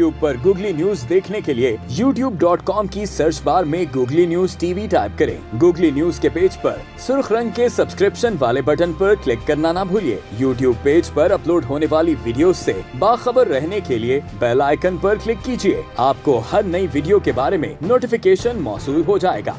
YouTube पर googly news देखने के लिए youtube.com की सर्च बार में गूगली न्यूज टीवी टाइप करें। गूगली न्यूज के पेज पर सुर्ख रंग के सब्सक्रिप्शन वाले बटन पर क्लिक करना ना भूलिए। YouTube पेज पर अपलोड होने वाली वीडियो से बाखबर रहने के लिए बेल आइकन पर क्लिक कीजिए। आपको हर नई वीडियो के बारे में नोटिफिकेशन मौसूल हो जाएगा।